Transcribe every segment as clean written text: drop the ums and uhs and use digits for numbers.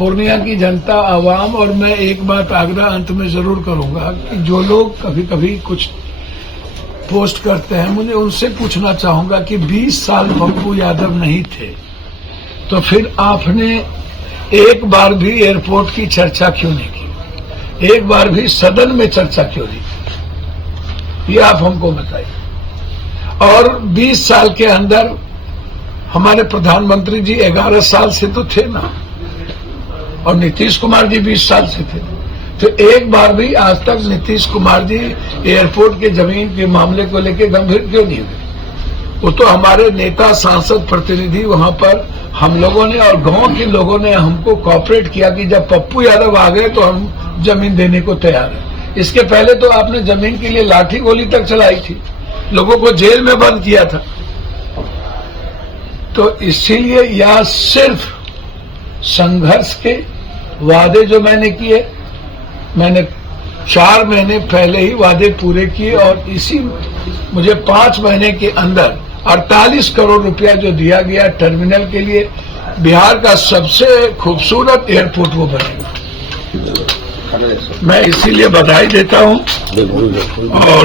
पूर्णिया की जनता, आवाम और मैं एक बात आग्रह अंत में जरूर करूंगा कि जो लोग कभी कभी कुछ पोस्ट करते हैं, मुझे उनसे पूछना चाहूंगा कि 20 साल पप्पू यादव नहीं थे तो फिर आपने एक बार भी एयरपोर्ट की चर्चा क्यों नहीं की, एक बार भी सदन में चर्चा क्यों नहीं की, ये आप हमको बताइए। और 20 साल के अंदर हमारे प्रधानमंत्री जी 11 साल से तो थे ना, और नीतीश कुमार जी 20 साल से थे, तो एक बार भी आज तक नीतीश कुमार जी एयरपोर्ट के जमीन के मामले को लेकर गंभीर क्यों नहीं हुए? वो तो हमारे नेता, सांसद, प्रतिनिधि वहां पर हम लोगों ने और गांव के लोगों ने हमको कॉपरेट किया कि जब पप्पू यादव आ गए तो हम जमीन देने को तैयार हैं। इसके पहले तो आपने जमीन के लिए लाठी गोली तक चलाई थी, लोगों को जेल में बंद किया था। तो इसीलिए यह सिर्फ संघर्ष के वादे जो मैंने किए, मैंने 4 महीने पहले ही वादे पूरे किए और इसी मुझे 5 महीने के अंदर 48 करोड़ रुपया जो दिया गया टर्मिनल के लिए, बिहार का सबसे खूबसूरत एयरपोर्ट वो बनेगा। मैं इसीलिए बधाई देता हूं और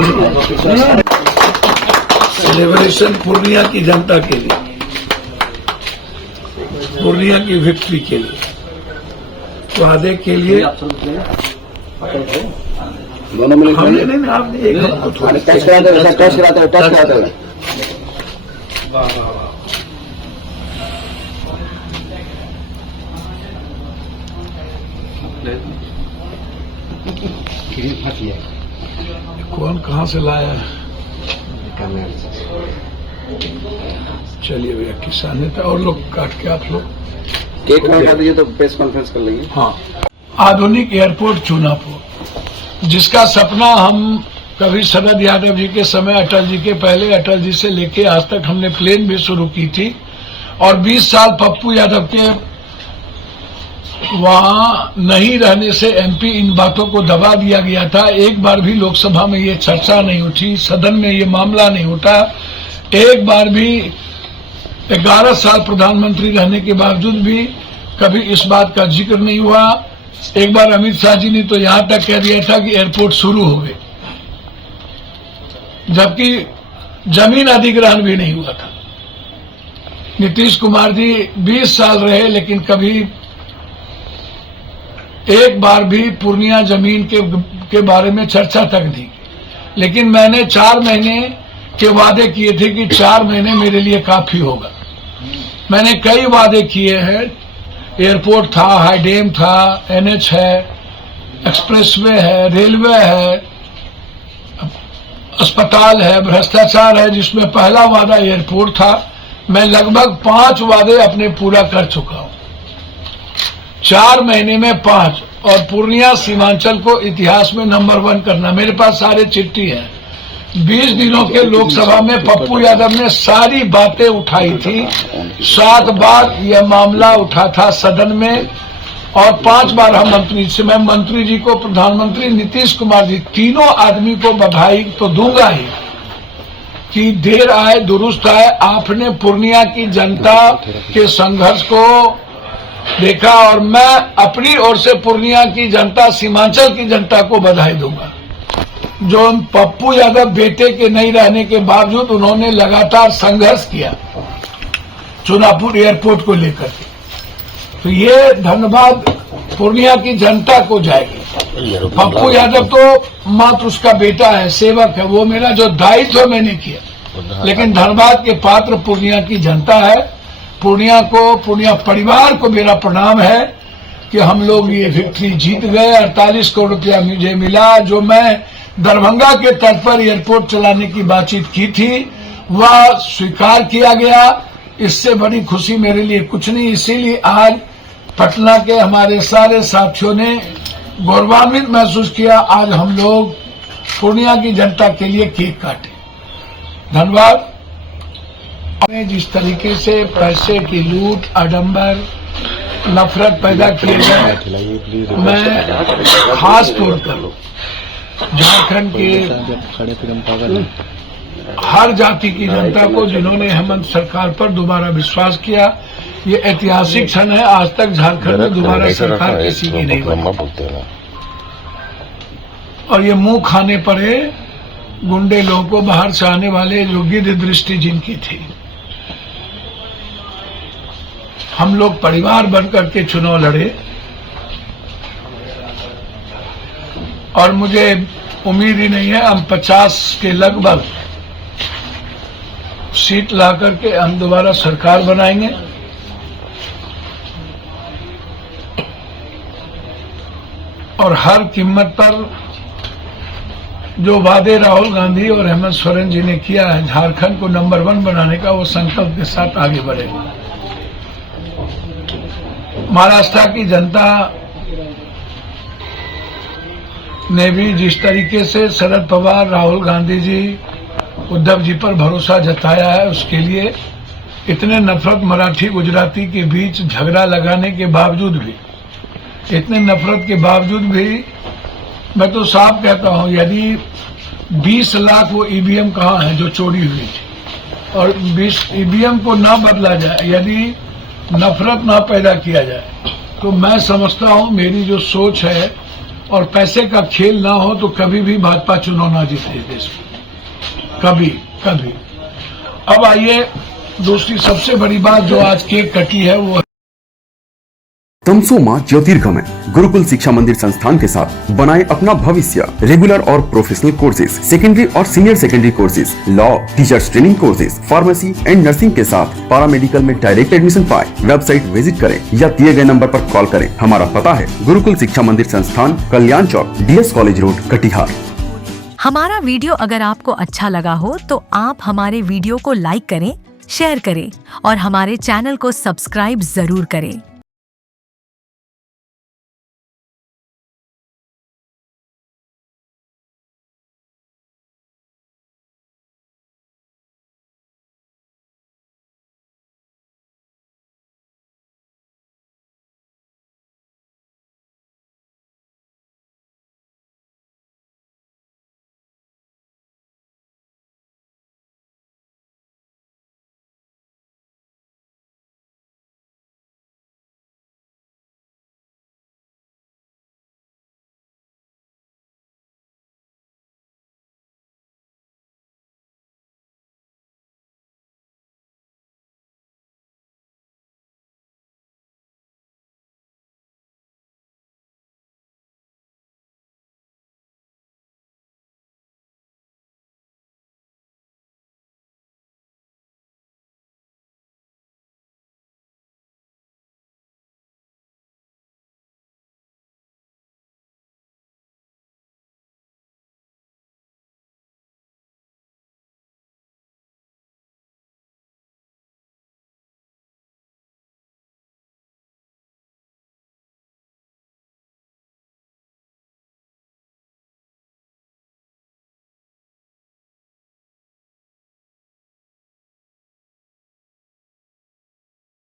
सेलिब्रेशन पूर्णिया की जनता के लिए, पूर्णिया की विक्ट्री के लिए, वादे के लिए दोनों मिले नहीं आपने एक टच कराते हुए कौन कहाँ से लाया है? चलिए भैया, किसान नेता और लोग काट के आप लोग केक काट दीजिए तो प्रेस कॉन्फ्रेंस कर लेंगे। हाँ, आधुनिक एयरपोर्ट चूनापुर, जिसका सपना हम कभी शरद यादव जी के समय, अटल जी के पहले, अटल जी से लेके आज तक हमने प्लेन भी शुरू की थी। और 20 साल पप्पू यादव के वहां नहीं रहने से एमपी इन बातों को दबा दिया गया था। एक बार भी लोकसभा में ये चर्चा नहीं उठी, सदन में ये मामला नहीं उठा। एक बार भी 11 साल प्रधानमंत्री रहने के बावजूद भी कभी इस बात का जिक्र नहीं हुआ। एक बार अमित शाह जी ने तो यहां तक कह दिया था कि एयरपोर्ट शुरू हो गए, जबकि जमीन अधिग्रहण भी नहीं हुआ था। नीतीश कुमार जी 20 साल रहे, लेकिन कभी एक बार भी पूर्णिया जमीन के बारे में चर्चा तक नहीं। लेकिन मैंने 4 महीने के वादे किए थे कि 4 महीने मेरे लिए काफी होगा। मैंने कई वादे किए हैं, एयरपोर्ट था, हाईडेम था, एनएच है, एक्सप्रेसवे है, रेलवे है, अस्पताल है, भ्रष्टाचार है, जिसमें पहला वादा एयरपोर्ट था। मैं लगभग 5 वादे अपने पूरा कर चुका हूं, 4 महीने में 5। और पूर्णिया सीमांचल को इतिहास में नंबर 1 करना, मेरे पास सारे चिट्ठी हैं। 20 दिनों के लोकसभा में पप्पू यादव ने सारी बातें उठाई थी। 7 बार यह मामला उठा था सदन में और 5 बार हम मंत्री से, मैं मंत्री जी को, प्रधानमंत्री नीतीश कुमार जी, तीनों आदमी को बधाई तो दूंगा ही कि देर आए दुरुस्त आए। आपने पूर्णिया की जनता के संघर्ष को देखा और मैं अपनी ओर से पूर्णिया की जनता, सीमांचल की जनता को बधाई दूंगा। जो पप्पू यादव बेटे के नहीं रहने के बावजूद उन्होंने लगातार संघर्ष किया चूनापुर एयरपोर्ट को लेकर के, तो ये धन्यवाद पूर्णिया की जनता को जाएगी। पप्पू यादव तो मात्र उसका बेटा है, सेवक है, वो मेरा जो दायित्व मैंने किया, लेकिन धन्यवाद के पात्र पूर्णिया की जनता है। पूर्णिया को, पूर्णिया परिवार को मेरा प्रणाम है कि हम लोग ये विक्ट्री जीत गए। 48 करोड़ रुपया मुझे मिला। जो मैं दरभंगा के तट पर एयरपोर्ट चलाने की बातचीत की थी वह स्वीकार किया गया। इससे बड़ी खुशी मेरे लिए कुछ नहीं। इसीलिए आज पटना के हमारे सारे साथियों ने गौरवान्वित महसूस किया। आज हम लोग पूर्णिया की जनता के लिए केक काटे। धन्यवाद। जिस तरीके से पैसे की लूट, आडंबर, नफरत पैदा किए गए, मैं खास तौर पर झारखंड के हर जाति की जनता को, जिन्होंने हेमंत सरकार पर दोबारा विश्वास किया, ये ऐतिहासिक क्षण है। आज तक झारखंड में दोबारा सरकार किसी की नहीं बनी। और ये मुंह खाने पड़े गुंडे लोगों को, बाहर से आने वाले जो गिद्ध दृष्टि जिनकी थी। हम लोग परिवार बनकर के चुनाव लड़े और मुझे उम्मीद ही नहीं है, हम 50 के लगभग सीट ला करके हम दोबारा सरकार बनाएंगे। और हर कीमत पर जो वादे राहुल गांधी और हेमंत सोरेन जी ने किया है झारखंड को नंबर 1 बनाने का, वो संकल्प के साथ आगे बढ़ेगा। महाराष्ट्र की जनता ने भी जिस तरीके से शरद पवार, राहुल गांधी जी, उद्धव जी पर भरोसा जताया है, उसके लिए इतने नफरत मराठी गुजराती के बीच झगड़ा लगाने के बावजूद भी, इतने नफरत के बावजूद भी मैं तो साफ कहता हूं, यदि 20 लाख वो ईवीएम कहाँ है जो चोरी हुई थी, और 20 ईवीएम को ना बदला जाए, यदि नफरत ना पैदा किया जाए, तो मैं समझता हूं मेरी जो सोच है और पैसे का खेल ना हो तो कभी भी भाजपा चुनाव ना जीते देश में, कभी कभी। अब आइए दूसरी सबसे बड़ी बात जो आज केक कटी है वो तमसो मां ज्योतिर्गमय गुरुकुल शिक्षा मंदिर संस्थान के साथ बनाए अपना भविष्य। रेगुलर और प्रोफेशनल कोर्सेज, सेकेंडरी और senior secondary courses, law, teachers training courses, pharmacy and nursing के साथ पैरामेडिकल में डायरेक्ट एडमिशन पाए। वेबसाइट विजिट करें या दिए गए नंबर पर कॉल करें। हमारा पता है गुरुकुल शिक्षा मंदिर संस्थान, कल्याण चौक, DS कॉलेज रोड, कटिहार। हमारा वीडियो अगर आपको अच्छा लगा हो तो आप हमारे वीडियो को लाइक करें, शेयर करें और हमारे चैनल को सब्सक्राइब जरूर करें।